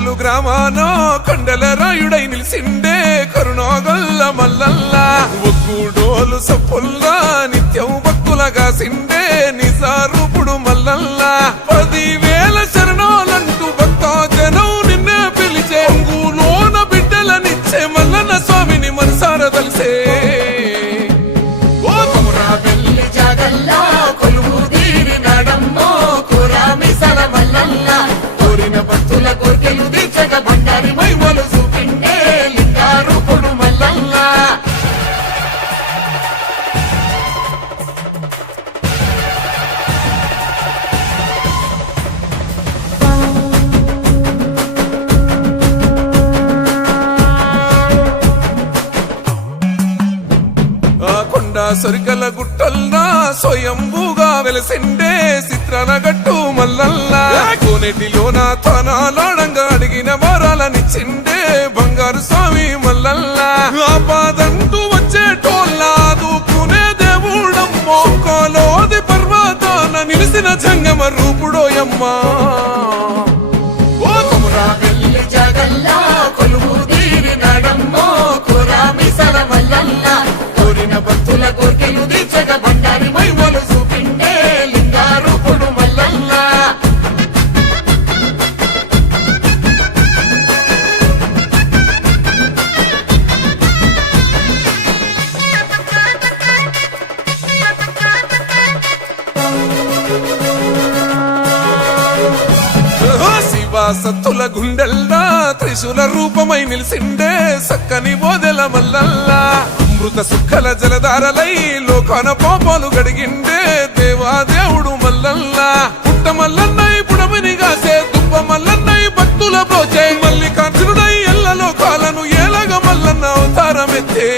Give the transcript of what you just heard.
కొలుగోలు గ్రామానో కొండల రాయుడై నిలిసిండే కరుణోగల్ల మల్లల్ల ఒక్కూడోలు సప్పుల్లా నిత్యం భక్తులగా సిండే నిజారూపుడు మల్లల్ల 10,000 శరణాలంటూ భక్తజనం నిన్నే పిలిచే అంగులోన బిడ్డలనిచ్చే మల్లన్న స్వామిని మనసార తలిసే భక్తుల కోర్కెలు తీర్చక బండారి మైమలు చూపిండే లింగారూపుడు మల్లన్న కొండ సొరికల గుట్టల్లా స్వయంభూగా వెలసిండే చిత్రాల గట్టు మల్లల్లా కోనేటిలోన తనాలోడంగా అడిగిన వరాలనిచ్చిండే బంగారు స్వామి మల్లల్లా ఆపాదంటూ వచ్చేటోళ్ళ దూకునే దేవుడమ్మో కోలోది పర్వతాన నిలిసిన జంగమ రూపుడోయమ్మా భక్తుల కోర్కెలు తీర్చక బండారి మైమలు చూపిండే లింగారూపుడు మల్లన్న సత్తుల గుండెల్లా త్రిశూల రూపమై నిలిసిండే సక్కని బోదెల మల్లల్లా అమృత సుక్కల జలధారలై లోకాన పాపాలు గడిగిండే దేవాదేవుడు మల్లల్లా పుట్ట మల్లన్నై పుడమిని గాసే దుబ్బ మల్లన్నై భక్తుల ప్రోచే మల్లికార్జునుడై ఎల్ల లోకాలను ఏలగ మల్లన్న అవతారమెత్తే